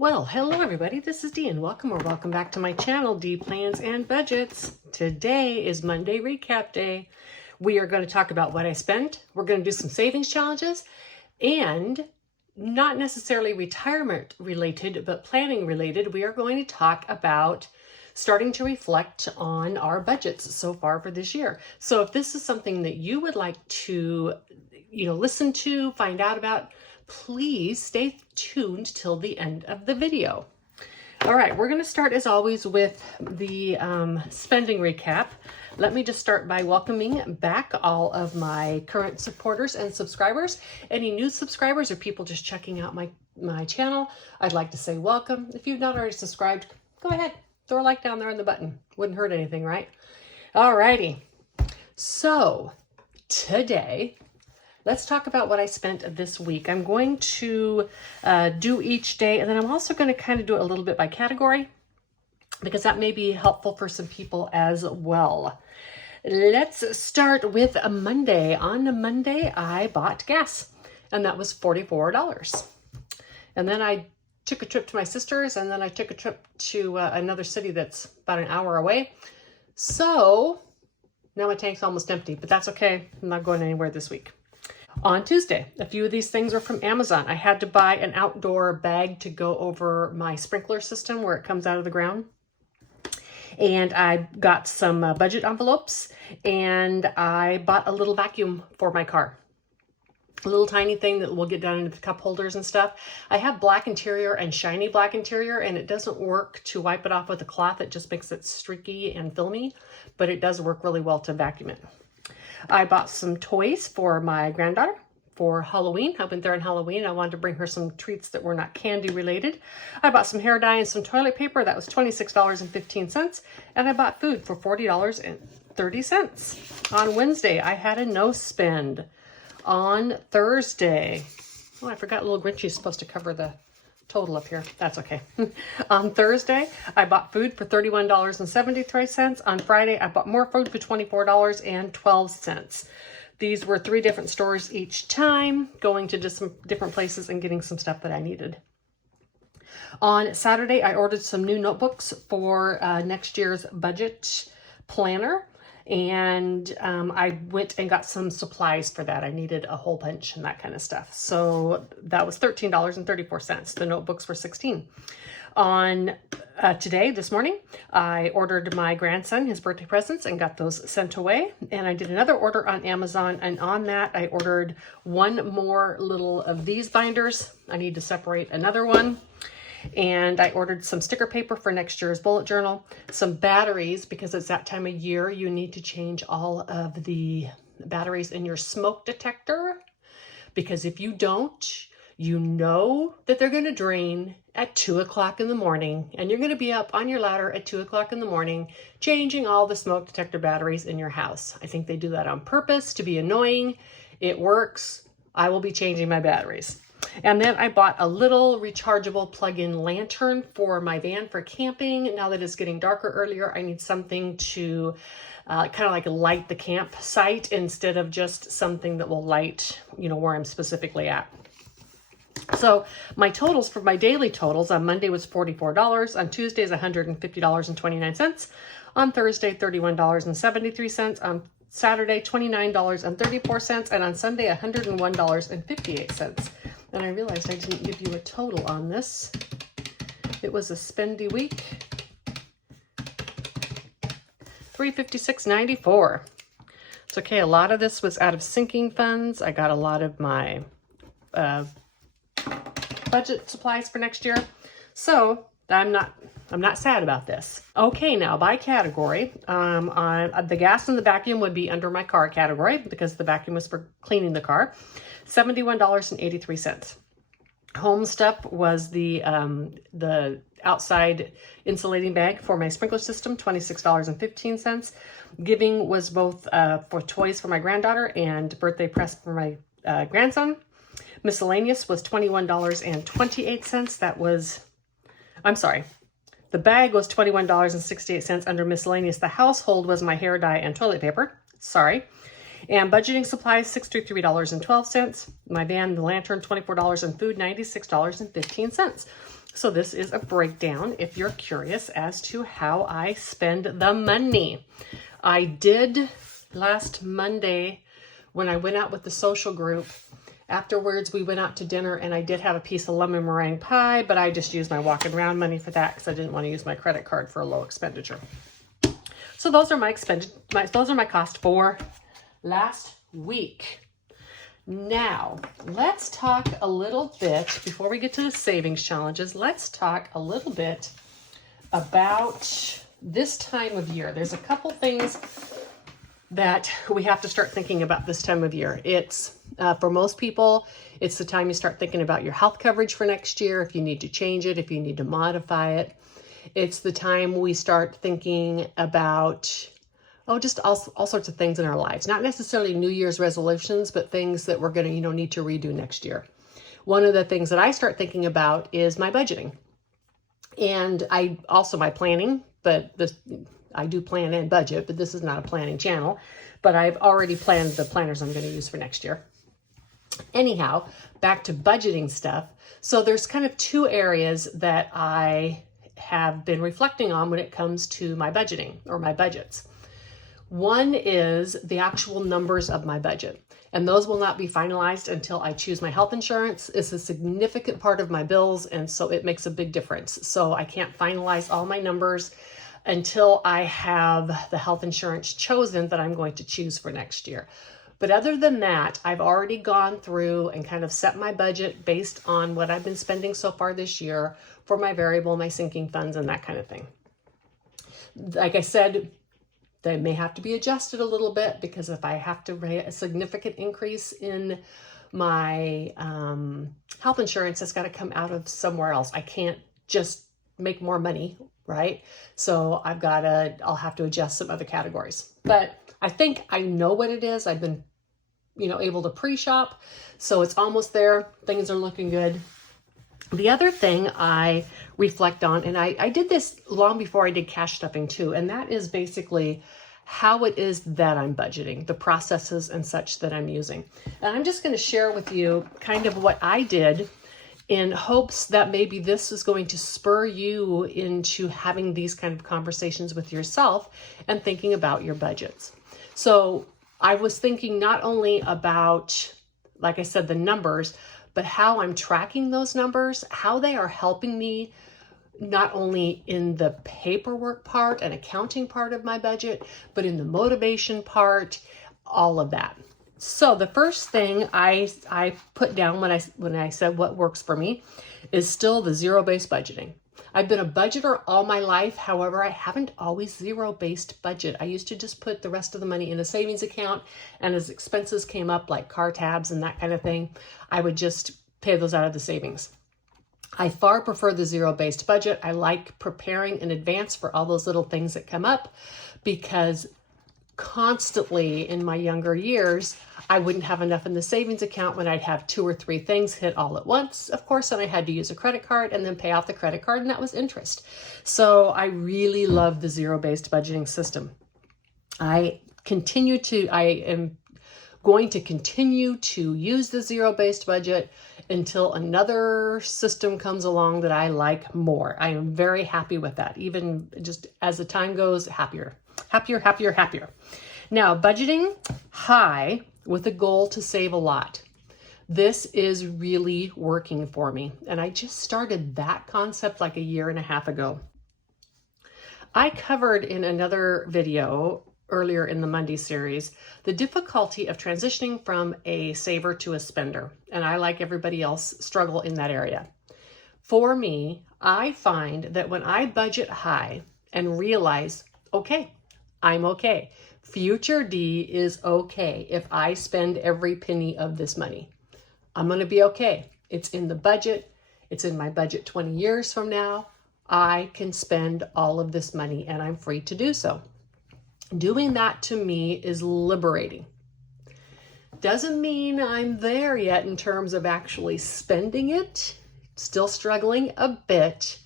Well, hello everybody, this is Dee and welcome back to my channel, Dee Plans and Budgets. Today is Monday Recap Day. We are going to talk about what I spent. We're going to do some savings challenges and not necessarily retirement related, but planning related. We are going to talk about starting to reflect on our budgets so far for this year. So if this is something that you would like to, listen to, find out about, please stay tuned till the end of the video. All right, we're going to start as always with the spending recap. Let me just start by welcoming back all of my current supporters and subscribers. Any new subscribers or people just checking out my channel, I'd like to say welcome. If you've not already subscribed, go ahead, throw a like down there on the button. Wouldn't hurt anything, right? All righty. So today, let's talk about what I spent this week. I'm going to do each day, and then I'm also going to kind of do it a little bit by category because that may be helpful for some people as well. Let's start with a Monday. On a Monday, I bought gas, and that was $44. And then I took a trip to my sister's, and then I took a trip to another city that's about an hour away. So now my tank's almost empty, but that's okay. I'm not going anywhere this week. On Tuesday, a few of these things are from Amazon. I had to buy an outdoor bag to go over my sprinkler system where it comes out of the ground. And I got some budget envelopes, and I bought a little vacuum for my car. A little tiny thing that will get down into the cup holders and stuff. I have black interior and shiny black interior, and it doesn't work to wipe it off with a cloth. It just makes it streaky and filmy, but it does work really well to vacuum it. I bought some toys for my granddaughter for Halloween. I went there on Halloween. I wanted to bring her some treats that were not candy related. I bought some hair dye and some toilet paper. That was $26.15. And I bought food for $40.30. On Wednesday, I had a no spend. On Thursday, oh, I forgot little Grinchy's supposed to cover the total up here. That's okay. On Thursday, I bought food for $31.73. On Friday, I bought more food for $24.12. These were 3 different stores each time, going to just some different places and getting some stuff that I needed. On Saturday, I ordered some new notebooks for next year's budget planner. And I went and got some supplies for that. I needed a hole punch and that kind of stuff. So that was $13.34. The notebooks were $16. On today, this morning, I ordered my grandson his birthday presents and got those sent away. And I did another order on Amazon. And on that, I ordered one more little of these binders. I need to separate another one. And I ordered some sticker paper for next year's bullet journal, some batteries, because it's that time of year, you need to change all of the batteries in your smoke detector, because if you don't, you know that they're going to drain at 2 o'clock in the morning, and you're going to be up on your ladder at 2 o'clock in the morning, changing all the smoke detector batteries in your house. I think they do that on purpose to be annoying. It works. I will be changing my batteries. And then I bought a little rechargeable plug-in lantern for my van for camping. Now that it's getting darker earlier, I need something to kind of like light the campsite instead of just something that will light, where I'm specifically at. So my totals for my daily totals on Monday was $44. On Tuesday is $150.29. On Thursday, $31.73. On Saturday, $29.34. And on Sunday, $101.58. And I realized I didn't give you a total on this. It was a spendy week. $356.94. It's okay. A lot of this was out of sinking funds. I got a lot of my budget supplies for next year. So I'm not sad about this. Okay, now by category, on the gas and the vacuum would be under my car category because the vacuum was for cleaning the car. $71.83. Home stuff was the outside insulating bag for my sprinkler system, $26.15. Giving was both for toys for my granddaughter and birthday present for my grandson. Miscellaneous was $21.28. That was, I'm sorry, the bag was $21.68 under miscellaneous. The household was my hair dye and toilet paper. Sorry. And budgeting supplies, $63.12. My van, the lantern, $24. And food, $96.15. So this is a breakdown if you're curious as to how I spend the money. I did last Monday when I went out with the social group. Afterwards, we went out to dinner and I did have a piece of lemon meringue pie, but I just used my walking around money for that because I didn't want to use my credit card for a low expenditure. So those are my costs for last week. Now, let's talk a little bit, before we get to the savings challenges, let's talk a little bit about this time of year. There's a couple things that we have to start thinking about this time of year. It's, for most people, it's the time you start thinking about your health coverage for next year, if you need to change it, if you need to modify it. It's the time we start thinking about just all sorts of things in our lives. Not necessarily New Year's resolutions, but things that we're going to, need to redo next year. One of the things that I start thinking about is my budgeting. And my planning, but I do plan and budget, but this is not a planning channel. But I've already planned the planners I'm going to use for next year. Anyhow, back to budgeting stuff. So there's kind of two areas that I have been reflecting on when it comes to my budgeting or my budgets. One is the actual numbers of my budget, and those will not be finalized until I choose my health insurance. It's a significant part of my bills, and so it makes a big difference. So I can't finalize all my numbers until I have the health insurance chosen that I'm going to choose for next year. But other than that, I've already gone through and kind of set my budget based on what I've been spending so far this year for my variable, my sinking funds, and that kind of thing. Like I said, they may have to be adjusted a little bit because if I have to rate a significant increase in my health insurance, it's got to come out of somewhere else. I can't just make more money, right? So I'll have to adjust some other categories. But I think I know what it is. I've been, able to pre-shop. So it's almost there. Things are looking good. The other thing I reflect on, and I did this long before I did cash stuffing too, and that is basically how it is that I'm budgeting, the processes and such that I'm using. And I'm just going to share with you kind of what I did in hopes that maybe this is going to spur you into having these kind of conversations with yourself and thinking about your budgets. So I was thinking not only about, like I said, the numbers, but how I'm tracking those numbers, how they are helping me not only in the paperwork part and accounting part of my budget, but in the motivation part, all of that. So the first thing I put down when I said what works for me is still the zero-based budgeting. I've been a budgeter all my life. However, I haven't always zero-based budget. I used to just put the rest of the money in a savings account, and as expenses came up, like car tabs and that kind of thing, I would just pay those out of the savings. I far prefer the zero-based budget. I like preparing in advance for all those little things that come up, because constantly in my younger years, I wouldn't have enough in the savings account when I'd have 2 or 3 things hit all at once. Of course, then I had to use a credit card and then pay off the credit card, and that was interest. So I really love the zero-based budgeting system. I am going to continue to use the zero-based budget until another system comes along that I like more. I am very happy with that. Even just as the time goes, happier. Now, budgeting high with a goal to save a lot. This is really working for me. And I just started that concept like a year and a half ago. I covered in another video earlier in the Monday series the difficulty of transitioning from a saver to a spender. And I, like everybody else, struggle in that area. For me, I find that when I budget high and realize, okay, I'm okay. Future D is okay if I spend every penny of this money. I'm going to be okay. It's in the budget. It's in my budget 20 years from now. I can spend all of this money and I'm free to do so. Doing that to me is liberating. Doesn't mean I'm there yet in terms of actually spending it. Still struggling a bit.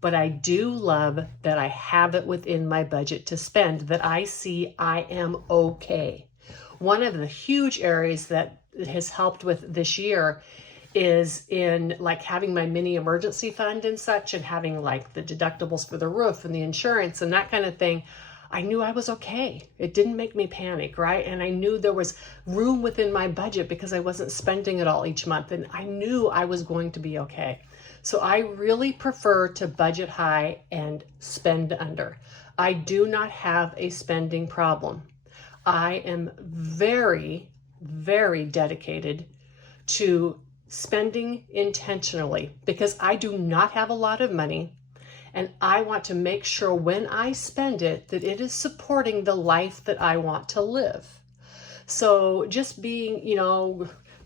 But I do love that I have it within my budget to spend, that I see I am okay. One of the huge areas that has helped with this year is in like having my mini emergency fund and such, and having like the deductibles for the roof and the insurance and that kind of thing. I knew I was okay. It didn't make me panic, right? And I knew there was room within my budget because I wasn't spending it all each month, and I knew I was going to be okay. So I really prefer to budget high and spend under. I do not have a spending problem. I am very, very dedicated to spending intentionally because I do not have a lot of money, and I want to make sure when I spend it that it is supporting the life that I want to live. So just being,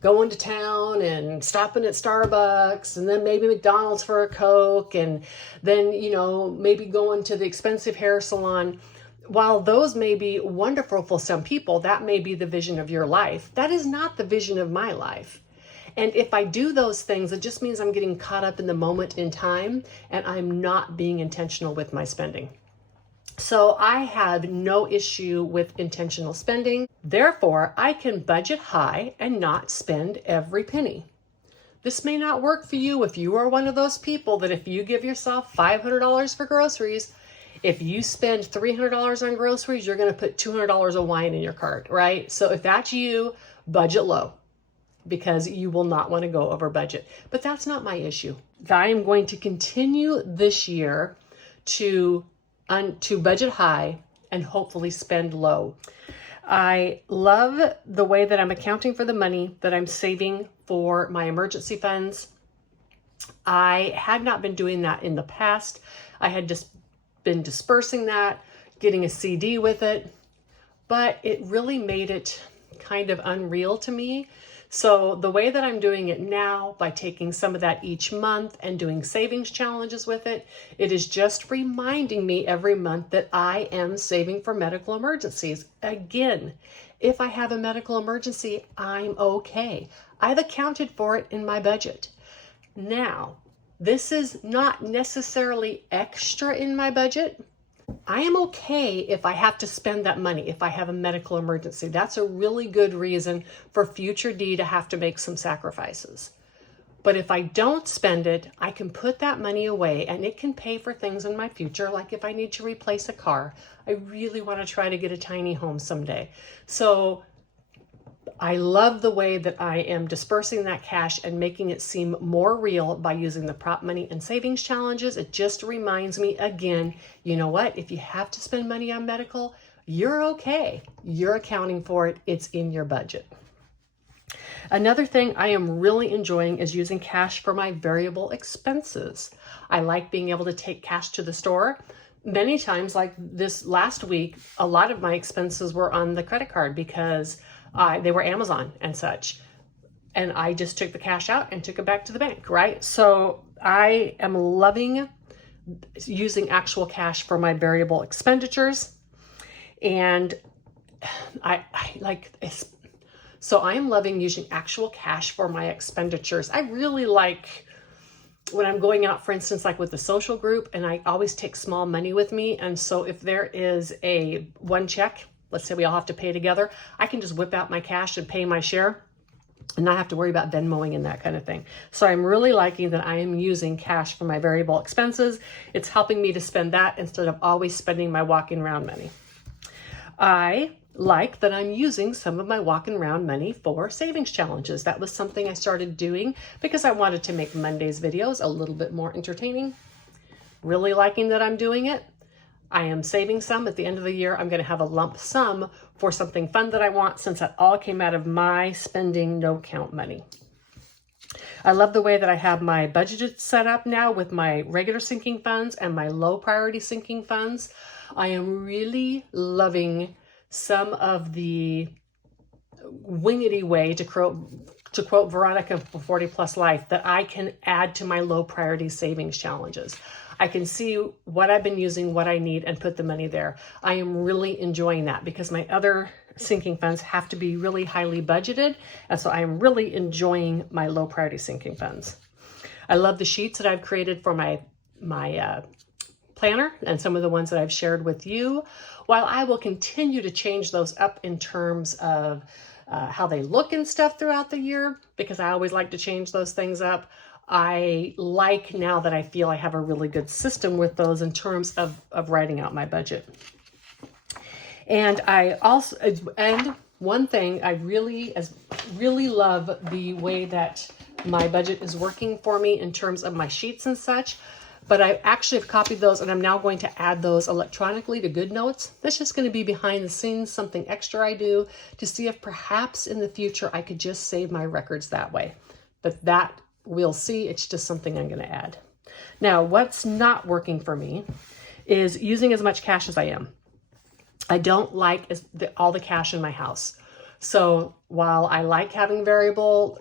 going to town and stopping at Starbucks and then maybe McDonald's for a Coke, and then, maybe going to the expensive hair salon. While those may be wonderful for some people, that may be the vision of your life. That is not the vision of my life. And if I do those things, it just means I'm getting caught up in the moment in time, and I'm not being intentional with my spending. So I have no issue with intentional spending. Therefore, I can budget high and not spend every penny. This may not work for you if you are one of those people that if you give yourself $500 for groceries, if you spend $300 on groceries, you're going to put $200 of wine in your cart, right? So if that's you, budget low, because you will not want to go over budget. But that's not my issue. I am going to continue this year to budget high and hopefully spend low. I love the way that I'm accounting for the money that I'm saving for my emergency funds. I had not been doing that in the past. I had just been dispersing that, getting a CD with it, but it really made it kind of unreal to me. So the way that I'm doing it now, by taking some of that each month and doing savings challenges with it, it is just reminding me every month that I am saving for medical emergencies. Again, if I have a medical emergency, I'm okay. I've accounted for it in my budget. Now, this is not necessarily extra in my budget. I am okay if I have to spend that money, if I have a medical emergency. That's a really good reason for future D to have to make some sacrifices. But if I don't spend it, I can put that money away and it can pay for things in my future, like if I need to replace a car. I really want to try to get a tiny home someday. So I love the way that I am dispersing that cash and making it seem more real by using the prop money and savings challenges. It just reminds me again, you know what? If you have to spend money on medical, you're okay. You're accounting for it. It's in your budget. Another thing I am really enjoying is using cash for my variable expenses. I like being able to take cash to the store. Many times, like this last week, a lot of my expenses were on the credit card because they were Amazon and such. And I just took the cash out and took it back to the bank, right? So I am loving using actual cash for my variable expenditures. And I like this. So I'm loving using actual cash for my expenditures. I really like when I'm going out, for instance, like with the social group, and I always take small money with me. And so if there is a one check, let's say we all have to pay together, I can just whip out my cash and pay my share and not have to worry about Venmoing and that kind of thing. So I'm really liking that I am using cash for my variable expenses. It's helping me to spend that instead of always spending my walking around money. I like that I'm using some of my walking around money for savings challenges. That was something I started doing because I wanted to make Monday's videos a little bit more entertaining. Really liking that I'm doing it. I am saving some. At the end of the year, I'm going to have a lump sum for something fun that I want, since that all came out of my spending no count money. I love the way that I have my budgeted set up now with my regular sinking funds and my low priority sinking funds. I am really loving some of the wingedy way, to quote Veronica from 40 Plus Life, that I can add to my low priority savings challenges. I can see what I've been using, what I need, and put the money there. I am really enjoying that because my other sinking funds have to be really highly budgeted. And so I am really enjoying my low priority sinking funds. I love the sheets that I've created for my planner and some of the ones that I've shared with you. While I will continue to change those up in terms of how they look and stuff throughout the year, because I always like to change those things up. I like now that I feel I have a really good system with those in terms of writing out my budget. And one thing I really love the way that my budget is working for me in terms of my sheets and such. But I actually have copied those, and I'm now going to add those electronically to GoodNotes. That's just going to be behind the scenes, something extra I do to see if perhaps in the future I could just save my records that way. But that we'll see. It's just something I'm going to add. Now, what's not working for me is using as much cash as I am. I don't like all the cash in my house. So while I like having variable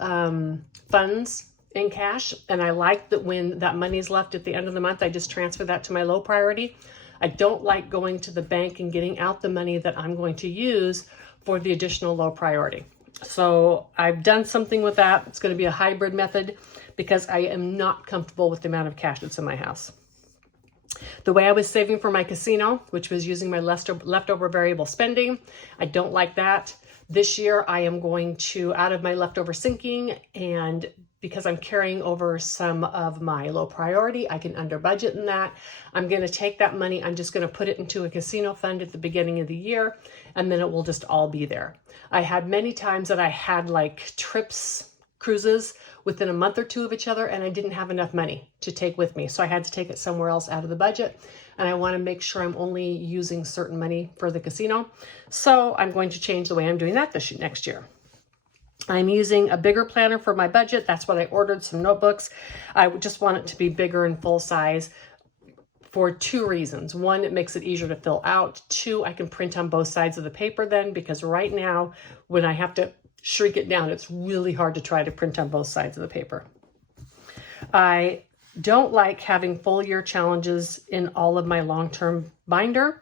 funds in cash, and I like that when that money is left at the end of the month, I just transfer that to my low priority. I don't like going to the bank and getting out the money that I'm going to use for the additional low priority. So I've done something with that. It's going to be a hybrid method because I am not comfortable with the amount of cash that's in my house. The way I was saving for my casino, which was using my leftover variable spending, I don't like that. This year I am going to, out of my leftover sinking, and because I'm carrying over some of my low priority, I can under budget in that. I'm going to take that money, I'm just going to put it into a casino fund at the beginning of the year, and then it will just all be there. I had many times that I had like cruises within a month or two of each other, and I didn't have enough money to take with me. So I had to take it somewhere else out of the budget. And I want to make sure I'm only using certain money for the casino. So I'm going to change the way I'm doing that next year. I'm using a bigger planner for my budget. That's what I ordered, some notebooks. I just want it to be bigger and full size for two reasons. One, it makes it easier to fill out. Two, I can print on both sides of the paper then, because right now when I have to shrink it down, it's really hard to try to print on both sides of the paper. I don't like having full year challenges in all of my long-term binder.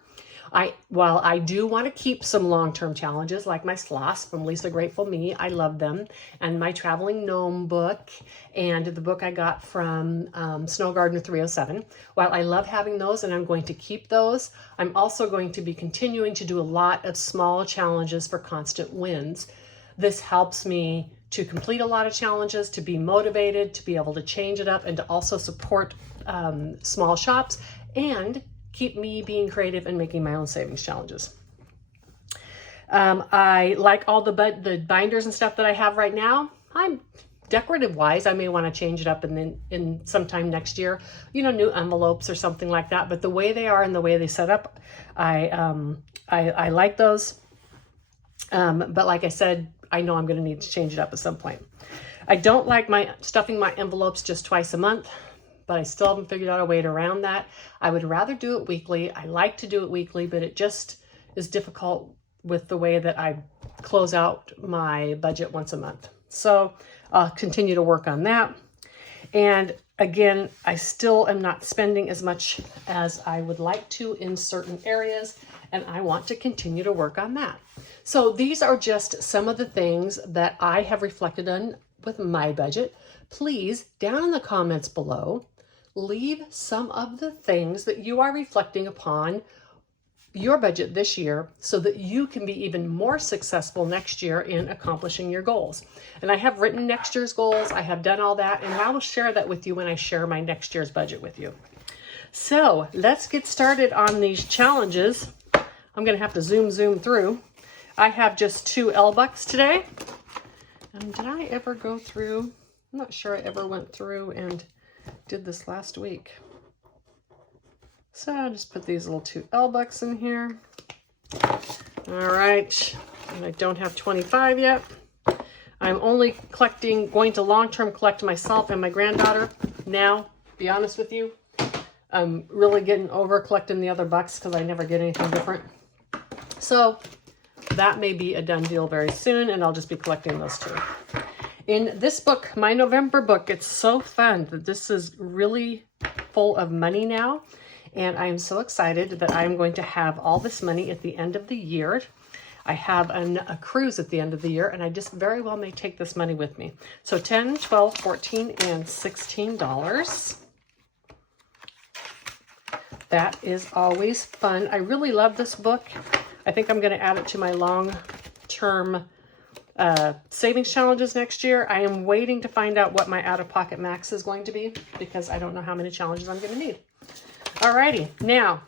While I do want to keep some long-term challenges like my sloths from Lisa Grateful Me, I love them, and my Traveling Gnome book and the book I got from Snow Gardener 307. While I love having those and I'm going to keep those, I'm also going to be continuing to do a lot of small challenges for constant wins. This helps me to complete a lot of challenges, to be motivated, to be able to change it up, and to also support small shops and keep me being creative and making my own savings challenges. I like all the binders and stuff that I have right now. I'm decorative wise, I may want to change it up and then in sometime next year, new envelopes or something like that. But the way they are and the way they set up, I like those. But like I said, I know I'm going to need to change it up at some point. I don't like stuffing my envelopes just twice a month, but I still haven't figured out a way around that. I would rather do it weekly. I like to do it weekly, but it just is difficult with the way that I close out my budget once a month. So I'll continue to work on that. And again, I still am not spending as much as I would like to in certain areas, and I want to continue to work on that. So these are just some of the things that I have reflected on with my budget. Please, down in the comments below, leave some of the things that you are reflecting upon your budget this year so that you can be even more successful next year in accomplishing your goals. And I have written next year's goals. I have done all that, and I will share that with you when I share my next year's budget with you. So let's get started on these challenges. I'm going to have to zoom through. I have just 2 L-bucks today. Did I ever go through? I'm not sure I ever went through and did this last week. So I'll just put these little 2 L-bucks in here. All right, and I don't have 25 yet. I'm only going to long-term collect myself and my granddaughter now, be honest with you. I'm really getting over collecting the other bucks because I never get anything different. So that may be a done deal very soon, and I'll just be collecting those 2. In this book, my November book, it's so fun that this is really full of money now. And I am so excited that I'm going to have all this money at the end of the year. I have a cruise at the end of the year, and I just very well may take this money with me. So $10, $12, $14, and $16. That is always fun. I really love this book. I think I'm going to add it to my long-term savings challenges next year. I am waiting to find out what my out-of-pocket max is going to be because I don't know how many challenges I'm going to need. Alrighty, now,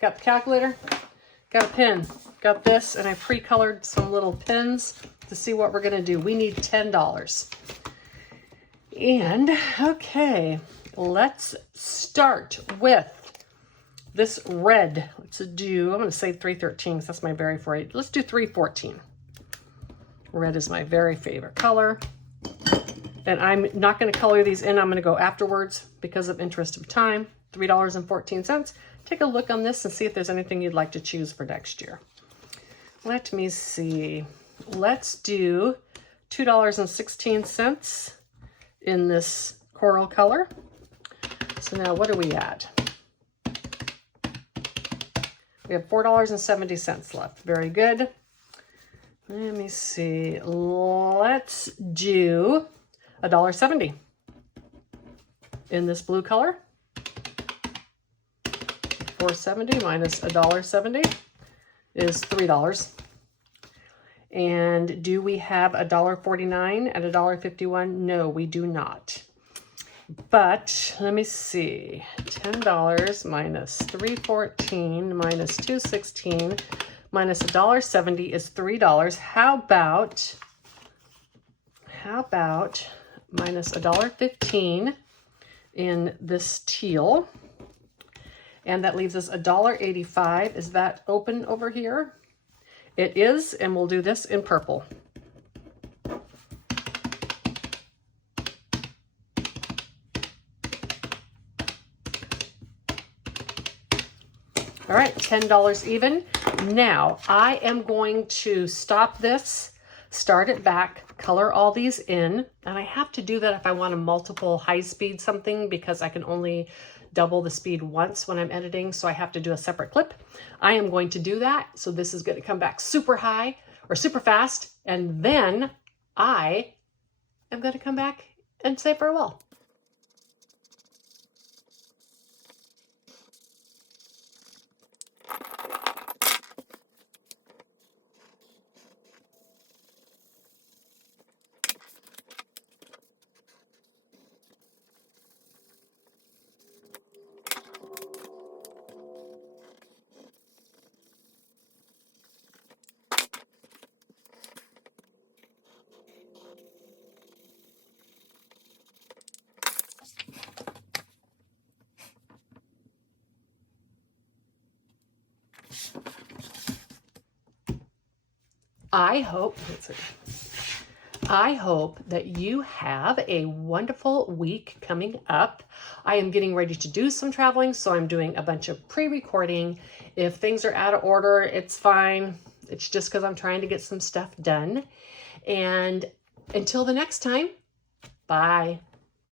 got the calculator, got a pen, got this, and I pre-colored some little pins to see what we're going to do. We need $10. And, okay, let's start with this red. Let's do, I'm going to say 313 because that's my very favorite. Let's do 314. Red is my very favorite color. And I'm not going to color these in. I'm going to go afterwards because of interest of time. $3.14. Take a look on this and see if there's anything you'd like to choose for next year. Let me see. Let's do $2.16 in this coral color. So now what are we at? We have $4.70 left. Very good. Let me see. Let's do $1.70 in this blue color. $4.70 minus $1.70 is $3. And do we have $1.49 and $1.51? No, we do not. But let me see. $10 minus $3.14 minus $2.16 minus $1.70 is $3. How about minus $1.15 in this teal? And that leaves us $1.85. Is that open over here? It is, and we'll do this in purple. All right, $10 even. Now, I am going to stop this, start it back, color all these in, and I have to do that if I want a multiple high speed something because I can only double the speed once when I'm editing, so I have to do a separate clip. I am going to do that, so this is going to come back super high or super fast, and then I am going to come back and say farewell. I hope that you have a wonderful week coming up. I am getting ready to do some traveling, so I'm doing a bunch of pre-recording. If things are out of order, it's fine. It's just because I'm trying to get some stuff done. And until the next time, bye.